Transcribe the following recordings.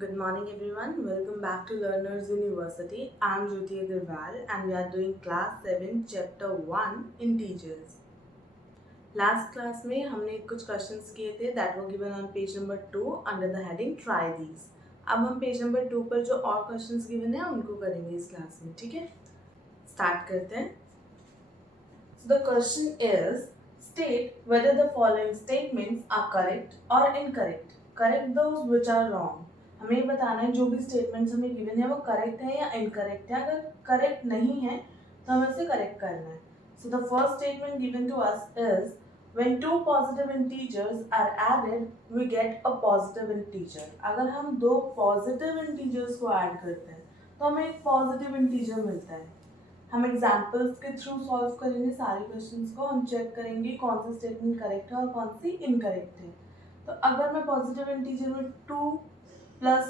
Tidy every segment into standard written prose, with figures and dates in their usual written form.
Good morning everyone. Welcome back to Learners University. I am Jyoti Agarwal and we are doing class 7 chapter 1 integers. Last class में हमने कुछ questions किए थे that were given on page number 2 under the heading try these. अब हम page number 2 पर जो और questions given हैं उनको करेंगे इस class में, ठीक है? Start करते हैं. So the question is state whether the following statements are correct or incorrect. Correct those which are wrong. हमें ये बताना है जो भी स्टेटमेंट्स हमें गिवन है वो करेक्ट है या इनकरेक्ट है. अगर करेक्ट नहीं है तो हमें उसे करेक्ट करना है. So the first statement given to us is when two positive integers are added we get a positive integer. अगर हम दो पॉजिटिव इंटीजर्स को ऐड करते हैं तो हमें एक पॉजिटिव इंटीजर मिलता है. हम एग्जाम्पल्स के थ्रू सॉल्व करेंगे सारे क्वेश्चंस को. हम चेक करेंगे कौन सा स्टेटमेंट करेक्ट है और कौन सी इनकरेक्ट है. तो अगर मैं पॉजिटिव इंटीजर में 2 प्लस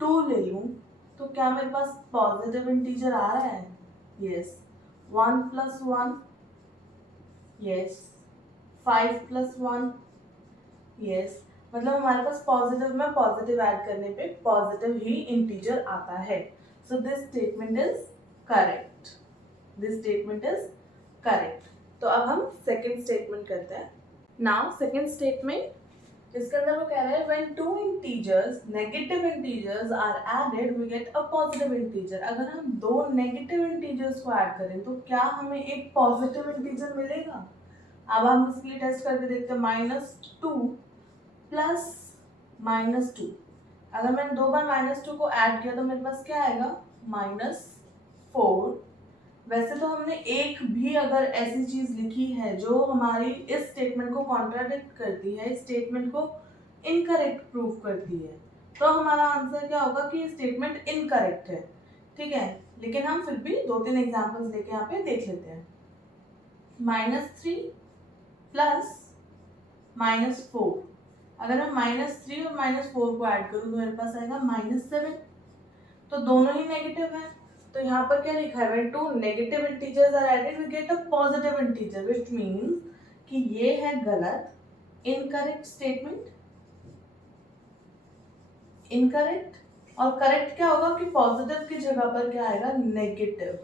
2 ले लूँ तो क्या मेरे पास पॉजिटिव इंटीजर आ रहा है? Yes. 1 plus 1, yes. 5 plus 1, yes. मतलब हमारे पास पॉजिटिव में पॉजिटिव ऐड करने पे पॉजिटिव ही इंटीजर आता है. So this statement is correct. This statement is correct. तो अब हम सेकेंड स्टेटमेंट करते हैं. नाउ सेकेंड स्टेटमेंट इसके अंदर वो कह रहा है when two integers negative integers are added we get a positive integer. अगर हम दो नेगेटिव इंटीजर्स को ऐड करें तो क्या हमें एक पॉजिटिव इंटीजर मिलेगा? अब हम इसके लिए टेस्ट करके देखते हैं. -2 प्लस -2. अगर मैंने दो बार -2 को ऐड किया तो मेरे पास क्या आएगा? -4. वैसे तो हमने एक भी अगर ऐसी चीज लिखी है जो हमारी इस स्टेटमेंट को कॉन्ट्राडिक्ट करती है, इस स्टेटमेंट को इनकरेक्ट प्रूव करती है, तो हमारा आंसर क्या होगा कि ये स्टेटमेंट इनकरेक्ट है. ठीक है, लेकिन हम फिर भी 2-3 एग्जांपल्स लेके यहाँ पे देख लेते हैं. -3 प्लस -4. अगर मैं -3 और -4 को ऐड करूँ तो मेरे पास आएगा -7. तो दोनों ही नेगेटिव है. तो यहाँ पर क्या लिखा है? when two negative integers are added we get a positive integer, which means कि ये है गलत, इनकरेक्ट स्टेटमेंट. इनकरेक्ट. और करेक्ट क्या होगा कि पॉजिटिव की जगह पर क्या आएगा? Negative.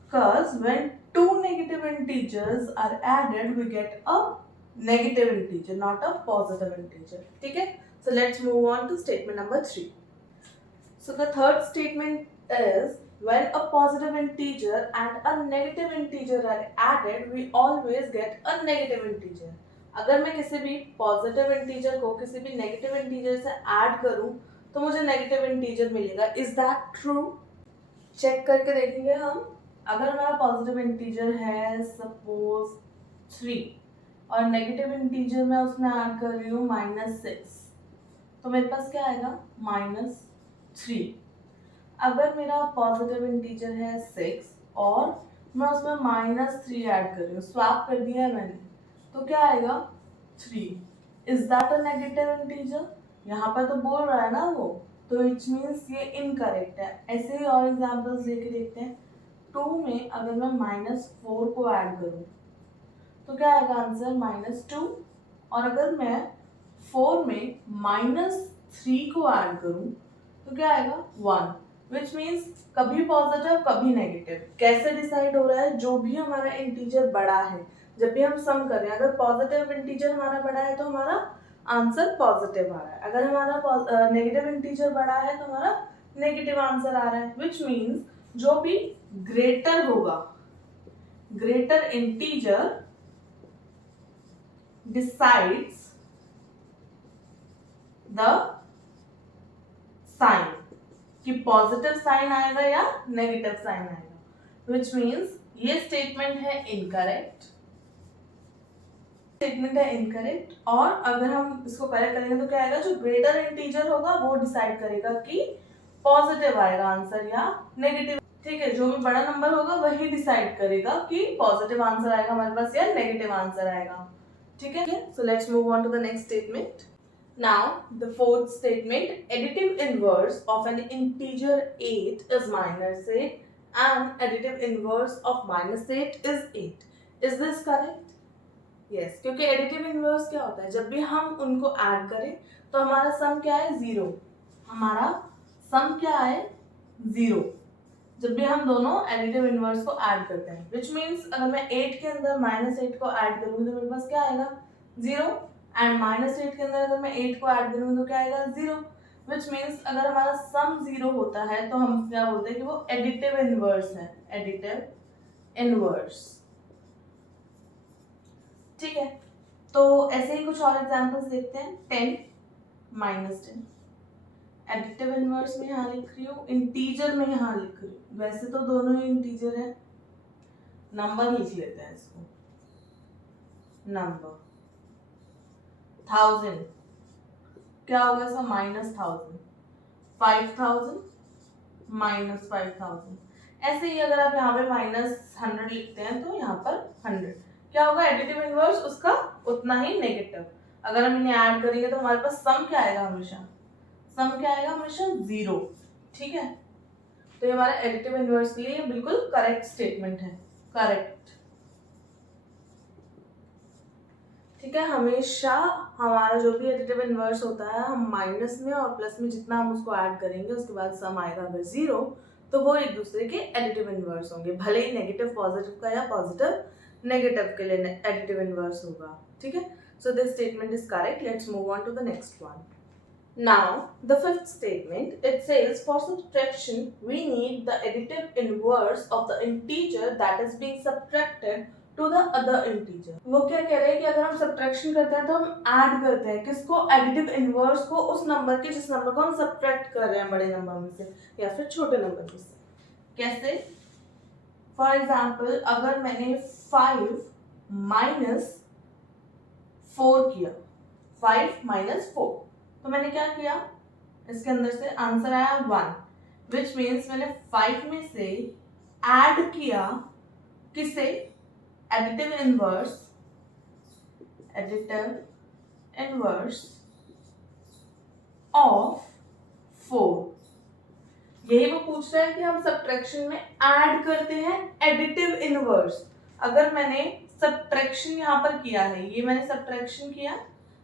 Because when two negative integers are added we get a negative integer, not a positive integer. ठीक है. So let's move on to statement number 3. So the third statement is when a positive integer and a negative integer are added, we always get a negative integer. अगर मैं किसी भी positive integer को किसी भी negative integer से add करूं तो मुझे नेगेटिव इंटीजर मिलेगा. Is that true? चेक करके देखेंगे हम. अगर हमारा पॉजिटिव इंटीजर है सपोज 3 और नेगेटिव इंटीजर मैं उसमें ऐड कर रही हूँ -6, तो मेरे पास क्या आएगा? -3. अगर मेरा पॉजिटिव इंटीजर है 6 और मैं उसमें -3 ऐड कर रही हूँ, स्वैप कर दिया है मैंने, तो क्या आएगा? 3. Is that a negative integer? यहाँ पर तो बोल रहा है ना वो, तो इट मीन्स ये इनकरेक्ट है. ऐसे ही और एग्जांपल्स लेके देखते हैं. 2 में अगर मैं -4 को ऐड करूँ तो क्या आएगा आंसर? -2. और अगर मैं 4 में -3 को ऐड करूँ तो क्या आएगा? 1. विच मीन्स कभी पॉजिटिव कभी नेगेटिव. कैसे डिसाइड हो रहा है? जो भी हमारा इंटीजर बड़ा है, जब भी हम सम कर रहे हैं, अगर पॉजिटिव इंटीजर हमारा बड़ा है तो हमारा आंसर पॉजिटिव आ रहा है. अगर हमारा नेगेटिव इंटीजर बड़ा है तो हमारा नेगेटिव आंसर आ रहा है. विच मीन्स जो भी ग्रेटर होगा, greater integer decides the sign कि पॉजिटिव साइन आएगा या नेगेटिव साइन आएगा. विच मीन्स ये स्टेटमेंट है इनकरेक्ट. स्टेटमेंट है इनकरेक्ट. और अगर हम इसको करेक्ट करेंगे तो क्या आएगा? जो ग्रेटर इंटीजर होगा वो डिसाइड करेगा कि पॉजिटिव आएगा आंसर या नेगेटिव. ठीक है, जो भी बड़ा नंबर होगा वही डिसाइड करेगा कि पॉजिटिव आंसर आएगा हमारे पास या नेगेटिव आंसर आएगा. ठीक है. So let's move on to the next statement. Now the fourth statement, additive inverse of an integer 8 is -8 and additive inverse of -8 is 8. Is this correct? Yes, क्योंकि additive inverse क्या होता है, जब भी हम उनको ऐड करें तो हमारा सम क्या है, 0। हमारा सम क्या है, 0, जब भी हम दोनों एडिटिव इनवर्स को ऐड करते हैं। विच मीन्स अगर मैं 8 के अंदर -8 को ऐड करूंगी तो मेरे पास क्या आएगा, 0। एंड -8 के अंदर अगर मैं 8 को ऐड करूंगी तो क्या आएगा, 0। विच मीन्स अगर हमारा सम 0 होता है तो हम क्या बोलते हैं कि वो एडिटिव इनवर्स है, एडिटिव इनवर्स। ठीक है, तो ऐसे ही कुछ और एग्जांपल्स देखते हैं। 10 -10 एडिटिव इनवर्स में यहाँ लिख रही हूँ, इंटीजर में यहाँ लिख रही हूँ। वैसे तो दोनों ही इंटीजर है, नंबर लिख लेते हैं इसको, नंबर। 1000 क्या होगा इसका, -1000। 5000 -5000। ऐसे ही अगर आप यहाँ पे -100 लिखते हैं तो यहाँ पर 100 क्या होगा, एडिटिव इनवर्स उसका उतना ही नेगेटिव। अगर हम इन्हें ऐड करेंगे तो हमारे पास सम क्या आएगा, हमेशा सम क्या आएगा, हमेशा 0। ठीक है, तो ये हमारा एडिटिव इनवर्स के लिए बिल्कुल करेक्ट स्टेटमेंट है, करेक्ट। ठीक है, हमेशा हमारा जो भी एडिटिव इनवर्स होता है, हम माइनस में और प्लस में जितना हम उसको ऐड करेंगे उसके बाद सम आएगा अगर 0, तो वो एक दूसरे के एडिटिव इनवर्स होंगे, भले ही नेगेटिव पॉजिटिव का या पॉजिटिव नेगेटिव के लिए एडिटिव इनवर्स होगा। ठीक है, so this statement is correct. Let's move on to the next one. Now, the fifth statement, it says for subtraction, we need the additive inverse of the integer that is being subtracted to the other integer. वो क्या कह रहे हैं कि अगर हम subtraction करते हैं तो हम add करते हैं किसको, additive inverse को, उस नंबर के जिस नंबर को हम subtract कर रहे हैं बड़े नंबर में से या फिर छोटे नंबर में से। कैसे? For example, अगर मैंने 5 minus 4 किया, 5 minus 4, तो मैंने क्या किया, इसके अंदर से आंसर आया 1, विच मीन्स मैंने 5 में से ऐड किया किसे, additive inverse, additive inverse of 4। यही वो पूछ रहा है कि हम सब्ट्रैक्शन में ऐड करते हैं एडिटिव इनवर्स। अगर मैंने सब्ट्रैक्शन यहाँ पर किया है, ये मैंने सब्ट्रैक्शन किया,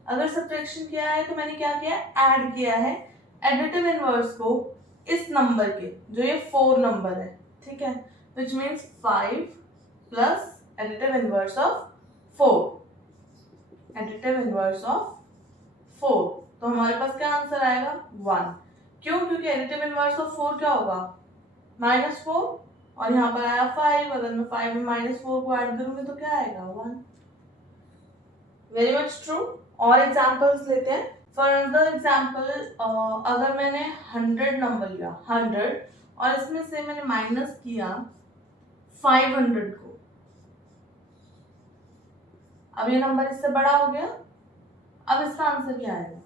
अगर सब्ट्रैक्शन किया है तो मैंने क्या किया, ऐड किया है एडिटिव इनवर्स को इस नंबर के, जो ये 4 नंबर है। ठीक है, which means 5 plus additive inverse of 4, additive inverse of 4, तो हमारे पास क्या आंसर आएगा, 1। क्यों? क्योंकि एडिटिव इनवर्स ऑफ 4 क्या होगा, -4, और यहाँ पर आया 5, अगर मैं 5 में -4 को ऐड करूंगी तो क्या आएगा, 1। Very much true. और एग्जांपल्स लेते हैं। फॉर अनदर एग्जांपल, अगर मैंने 100 नंबर लिया, 100, और इसमें से मैंने माइनस किया 500 को, अब ये नंबर इससे बड़ा हो गया, अब इसका आंसर क्या आएगा,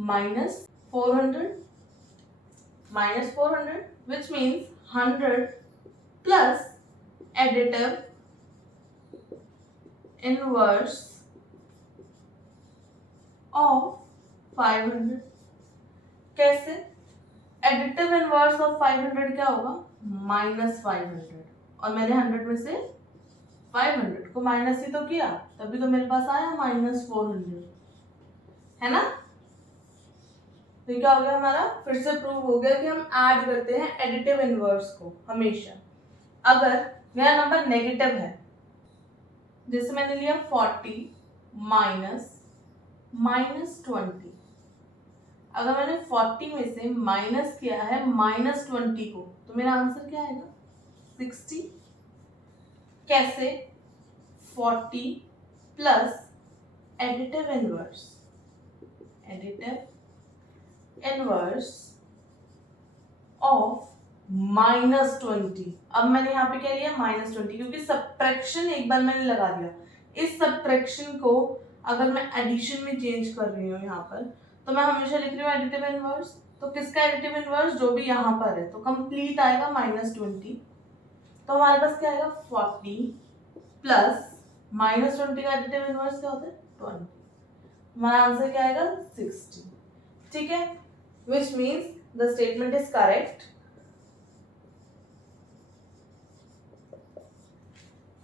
-400, which means 100 plus additive inverse of 500। कैसे? एडिटिव इनवर्स ऑफ 500 क्या होगा, -500, और मैंने 100 में से 500 को माइनस ही तो किया, तभी तो मेरे पास आया -400, है ना। तो क्या हो गया हमारा, फिर से प्रूव हो गया कि हम ऐड करते हैं एडिटिव इनवर्स को हमेशा। अगर मेरा नंबर नेगेटिव है, जैसे मैंने लिया 40 -20, अगर मैंने 40 में से माइनस किया है -20 को, तो मेरा आंसर क्या आएगा, 60। कैसे? 40 प्लस एडिटिव इनवर्स ऑफ -20। अब मैंने यहाँ पे क्या लिया, -20, क्योंकि सब्ट्रैक्शन एक बार मैंने लगा दिया। इस सब्ट्रैक्शन को अगर मैं एडिशन में चेंज कर रही हूँ यहाँ पर, तो मैं हमेशा लिख रही हूँ एडिटिव इनवर्स। तो किसका एडिटिव इनवर्स, जो भी यहाँ पर है, तो कंप्लीट आएगा -20। तो हमारे पास क्या आएगा, 40 प्लस -20 का एडिटिव इनवर्स क्या होता है, 20। हमारा आंसर क्या आएगा, 60। ठीक है, which means the statement is correct.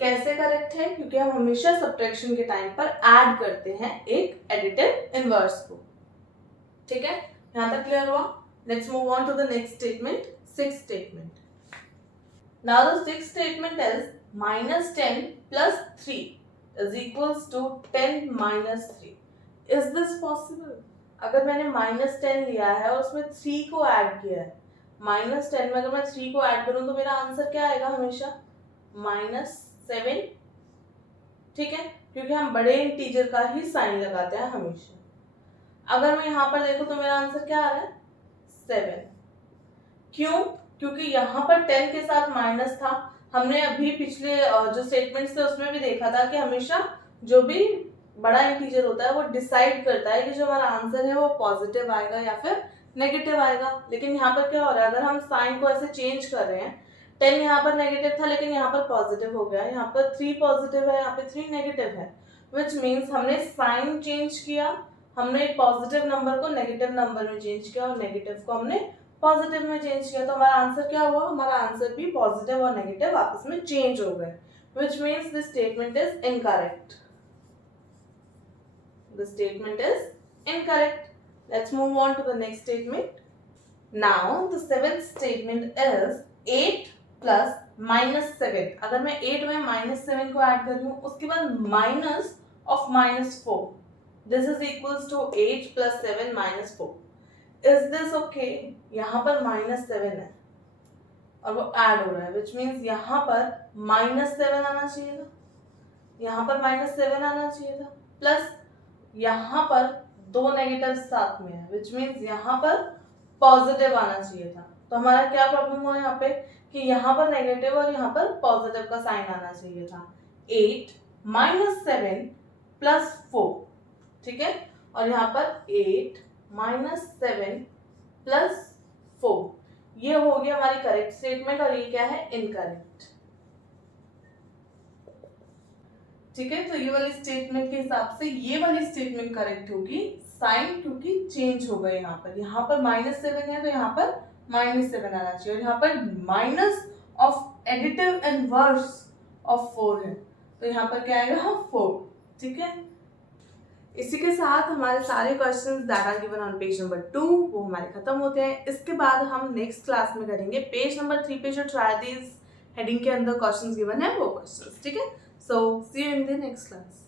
कैसे करेक्ट है? क्योंकि हम हमेशा सब्ट्रैक्शन के टाइम पर ऐड करते हैं एक एडिटिव इनवर्स को। ठीक है, यहां तक क्लियर हुआ? Let's move on to the next statement, sixth statement. Now the sixth statement is -10 plus 3 is equals to 10 minus 3. Is this possible? अगर मैंने -10 लिया है और उसमें 3 को ऐड किया है, -10 में अगर मैं 3 को ऐड करूं तो मेरा आंसर क्या आएगा? हमेशा -7. ठीक है, क्योंकि हम बड़े इंटीजर का ही साइन लगाते हैं हमेशा. अगर मैं यहाँ पर देखूं तो मेरा आंसर क्या आ रहा है? 7. क्यों? क्योंकि यहाँ पर 10 के साथ माइनस था. हमने अभी पिछले जो स्टेटमेंट्स थे उसमें भी देखा था कि हमेशा जो भी बड़ा इंटीजर होता है वो डिसाइड करता है कि जो हमारा आंसर है वो पॉजिटिव आएगा या फिर नेगेटिव आएगा. लेकिन यहाँ पर क्या हो रहा है? अगर हम साइन को ऐसे चेंज कर रहे हैं, 10 यहाँ पर नेगेटिव था लेकिन यहाँ पर पॉजिटिव हो गया, यहाँ पर 3 पॉजिटिव है, यहाँ पे 3 नेगेटिव है, विच मीन्स हमने साइन चेंज किया, हमने पॉजिटिव नंबर को नेगेटिव नंबर में चेंज किया और नेगेटिव को हमने पॉजिटिव में चेंज किया. तो हमारा आंसर क्या हुआ? हमारा आंसर भी पॉजिटिव और नेगेटिव आपस में चेंज हो गए, which means this statement is incorrect. The statement is incorrect. Let's move on to the next statement. Now the seventh statement is 8 plus -7. अगर मैं 8 में -7 को ऐड कर लूं, उसके बाद minus of -4, this is equals to 8 plus 7 minus 4. Is this okay? यहाँ पर -7 है और वो ऐड हो रहा है, विच मीन्स यहाँ पर -7 आना चाहिए था, यहाँ पर -7 आना चाहिए था, प्लस यहाँ पर 2 नेगेटिव साथ में है, विच मीन्स यहाँ पर पॉजिटिव आना चाहिए था. तो हमारा क्या प्रॉब्लम हुआ यहाँ पे कि यहाँ पर नेगेटिव और यहाँ पर पॉजिटिव का साइन आना चाहिए था. 8 -7 प्लस 4. ठीक है, और यहाँ पर 8 -7 प्लस 4. ये हो गया हमारी करेक्ट स्टेटमेंट और ये क्या है? इनकरेक्ट. ठीक है, तो ये वाली स्टेटमेंट के हिसाब से ये वाली स्टेटमेंट करेक्ट होगी, साइन क्योंकि चेंज हो गए. यहाँ पर -7 है तो यहाँ पर -7 आना चाहिए और यहाँ पर minus of additive inverse of 4 है तो यहाँ पर क्या आएगा? 4. ठीक है, इसी के साथ हमारे सारे questions that are given on page number 2 वो हमारे खत्म होते हैं. इसके बाद हम नेक्स्ट क्लास में करेंगे पेज नंबर 3 पे जो ट्राई दिस हेडिंग के अंदर क्वेश्चंस गिवन है वो क्वेश्चंस. ठीक है, so see you in the next class.